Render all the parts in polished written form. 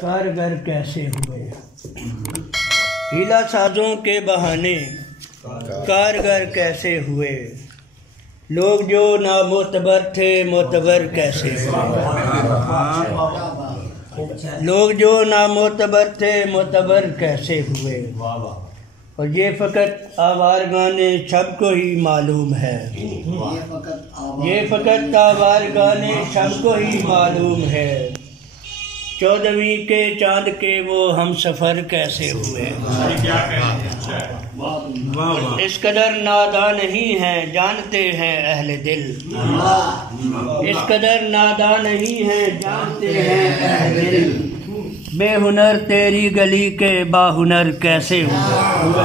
کارگر کیسے ہوئے، ہیلا سازوں کے بہانے کارگر کیسے ہوئے، لوگ جو نامعتبر تھے معتبر کیسے ہوئے، لوگ جو نامعتبر تھے معتبر کیسے ہوئے، اور یہ فقط آوارگان شب کو ہی معلوم ہے، یہ فقط آوارگان شب کو ہی معلوم ہے، 14ویں کے چاند کے وہ ہم سفر کیسے ہوئے۔ اس قدر ناداں نہیں ہیں جانتے ہیں اہل دل، اس قدر ناداں نہیں ہیں جانتے ہیں اہل دل، بے ہنر تیری گلی کے باہنر کیسے ہوئے،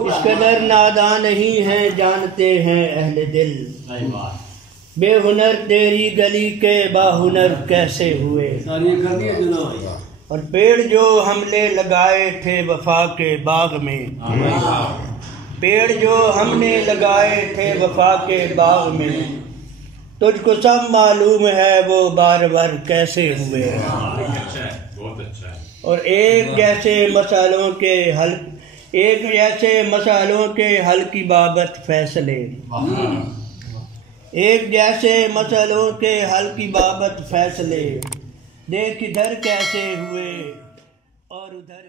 اس قدر ناداں نہیں ہیں جانتے ہیں اہل دل، بے ہنر تیری گلی کے باہنر کیسے ہوئے، اور پیڑ جو ہم نے لگائے تھے وفا کے باغ میں، پیڑ جو ہم نے لگائے تھے وفا کے باغ میں، تجھ کو سب معلوم ہے وہ بار بار کیسے ہوئے، اور ایک جیسے مسائلوں کے حل کی بابت فیصلے، ایک جیسے مسئلوں کے حل کی بابت فیصلے، دیکھ ادھر کیسے ہوئے اور ادھر